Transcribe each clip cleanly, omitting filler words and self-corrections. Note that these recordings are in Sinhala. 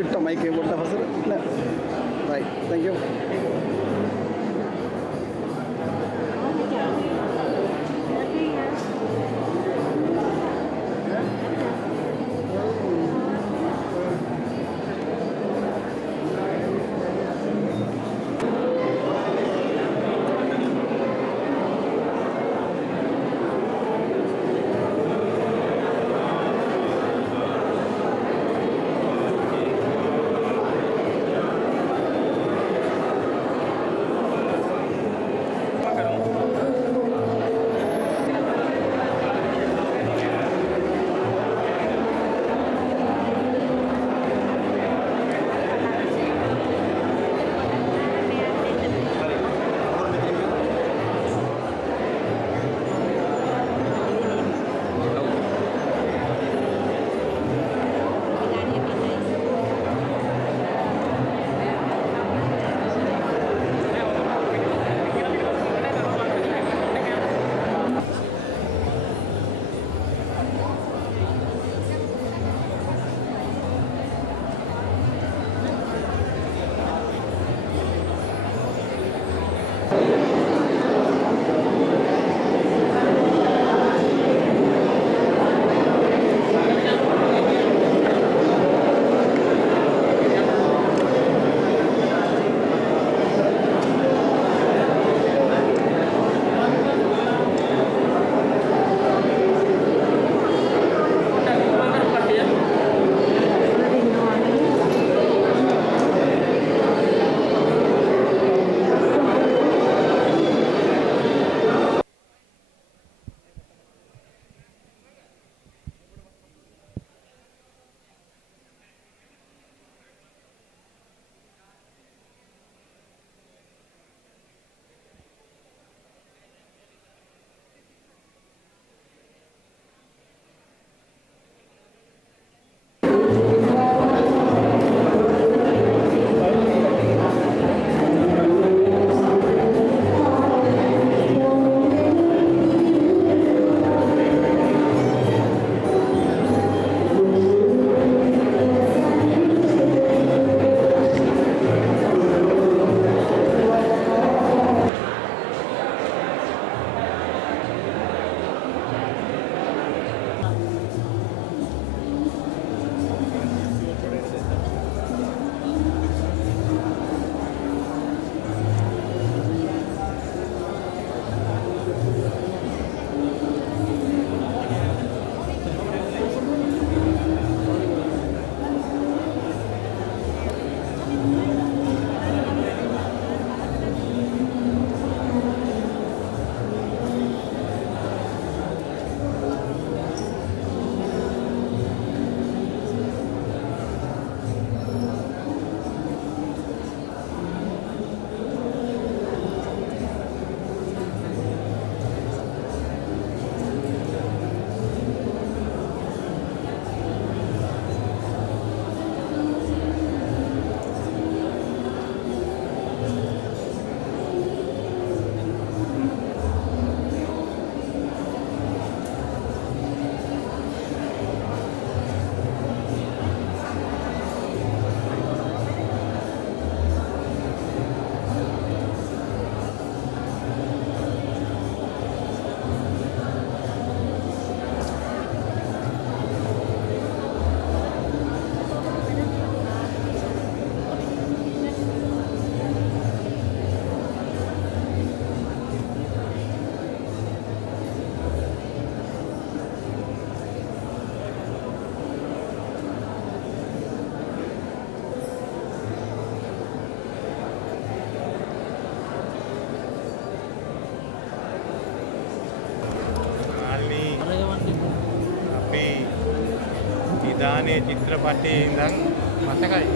චුට්ට මයික් එක පොඩ්ඩක් පස්සට නෑ right thank you දානේ චිත්‍රපටයේ ඉඳන් මතකයි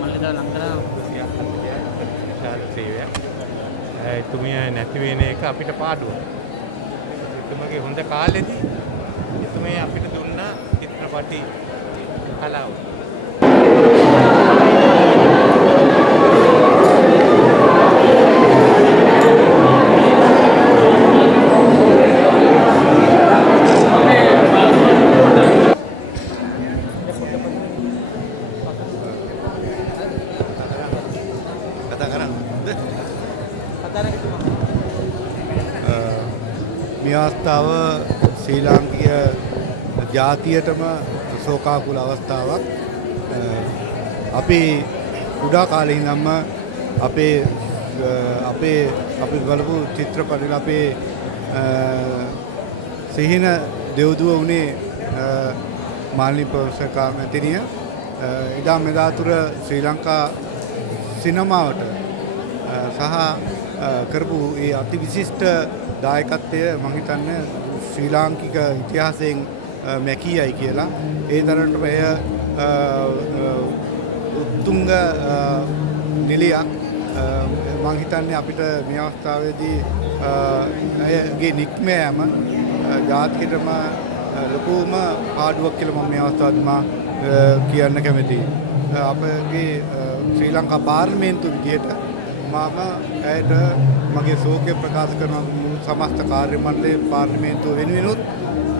මල්ලිදා ලංකරා විශාල සේවයක්. එතුමිය නැති වෙන එක අපිට පාඩුවක්. එතුමගේ හොඳ කාලෙදී එතුමිය අපිට දුන්න චිත්‍රපටි කලාව. ශ්‍රී ලාංකීය ජාතියටම ශෝකාකුල අවස්ථාවක්. අපි කුඩා කාලේ ඉඳන්ම අපි බලපු චිත්‍රපටිල අපේ සිහින දෙව්දුව වුණේ මාලිනී පොන්සේකා මැතිණිය. එදා මෙදා තුර ශ්‍රී ලංකා සිනමාවට සහ කරපු ඒ අතිවිශිෂ්ට දායකත්වය මම හිතන්නේ ශ්‍රී ලාංකික ඉතිහාසයෙන් මැකියයි කියලා. ඒ තරමටම එය උත්තුංග නිලියක්. මම හිතන්නේ අපිට මේ අවස්ථාවේදී ඇයගේ නික්ම යෑම ජාතියටම ලොකුම පාඩුවක් කියලා මම මේ අවස්ථාවේදී කියන්න කැමතියි. අපගේ ශ්‍රී ලංකා පාර්ලිමේන්තුව විදියට මම ඇයට මගේ ශෝකය ප්‍රකාශ කරන සමස්ත කාර්ය මණ්ඩලයේ පාර්ලිමේන්තුව වෙනුවෙනුත්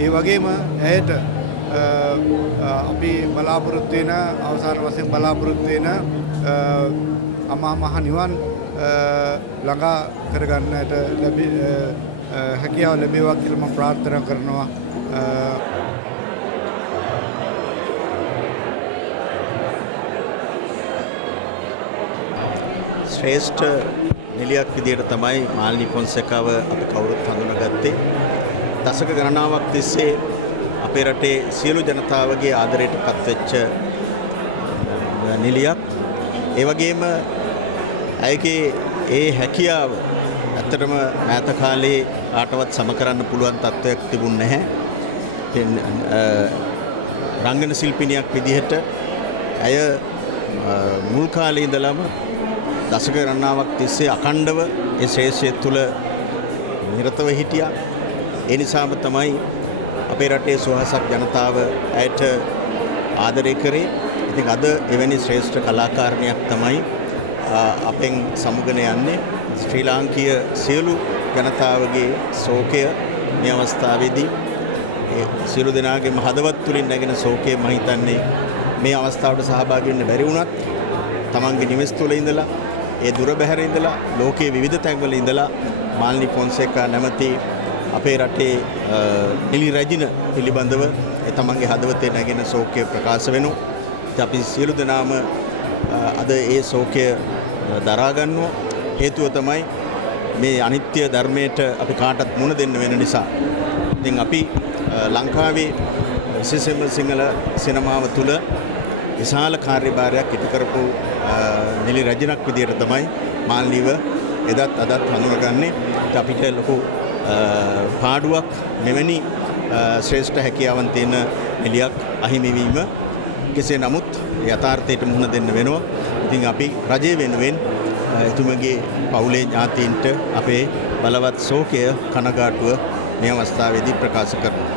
ඒ වගේම ඇයට අපි බලාපොරොත්තු වෙන අවසාන වශයෙන් බලාපොරොත්තු වෙන අමා මහ නිවන් ළඟා කරගන්නට හැකියාව ලැබේවා කියලා මම ප්‍රාර්ථනා කරනවා. ශ්‍රේෂ්ඨ නිලියක් විදියට තමයි මාලිනී පොන්සේකාව අපි කවුරුත් හඳුනාගත්තේ. දශක ගණනාවක් තිස්සේ අපේ රටේ සියලු ජනතාවගේ ආදරයට පත්වෙච්ච නිලියක්. ඒ වගේම ඇයගේ ඒ හැකියාව ඇත්තටම මෑත කාලේ කාටවත් සම කරන්න පුළුවන් තත්ත්වයක් තිබුණ නැහැ. ඉතින් රංගන ශිල්පිනියක් විදිහට ඇය මුල් කාලේ ඉඳලම දශක ගණනාවක් තිස්සේ අඛණ්ඩව ඒ ශ්‍රේෂ්ඨය තුළ නිරතව හිටියා. ඒ නිසාම තමයි අපේ රටේ සුවහසක් ජනතාව ඇයට ආදරය කරේ. ඉතින් අද එවැනි ශ්‍රේෂ්ඨ කලාකාරණයක් තමයි අපෙන් සමුගෙන යන්නේ. ශ්‍රී ලාංකීය සියලු ජනතාවගේ ශෝකය මේ අවස්ථාවේදී සියලු දෙනාගේම හදවත් තුලින් නැගෙන ශෝකය මම හිතන්නේ මේ අවස්ථාවට සහභාගී වෙන්න බැරි වුණත් තමන්ගේ නිවෙස් තුළ ඉඳලා ඒ දුර බැහැර ඉඳලා ලෝකයේ විවිධ තැන්වල ඉඳලා මාලිනී පොන්සේකා නැමැති අපේ රටේ නිලි රැජින පිළිබඳව තමන්ගේ හදවතේ නැගෙන ශෝකය ප්‍රකාශ වෙනවා. අපි සියලු දෙනාම අද ඒ ශෝකය දරා ගන්නවා. හේතුව තමයි මේ අනිත්‍ය ධර්මයට අපි කාටත් මුණ දෙන්න වෙන නිසා. ඉතින් අපි ලංකාවේ විශේෂයෙන්ම සිංහල සිනමාව තුළ විශාල කාර්යභාරයක් ඉටු කරපු නිලි රැජිනක් විදියට තමයි මාලිනීව එදත් අදත් හඳුනගන්නේ. අපිට ලොකු පාඩුවක් මෙවැනි ශ්‍රේෂ්ඨ හැකියාවන් තියෙන නිලියක් අහිමි වීම. කෙසේ නමුත් යථාර්ථයට මුහුණ දෙන්න වෙනවා. ඉතින් අපි රජය වෙනුවෙන් එතුමගේ පවුලේ ඥාතීන්ට අපේ බලවත් ශෝකය කනගාටුව මේ අවස්ථාවේදී ප්‍රකාශ කරනවා.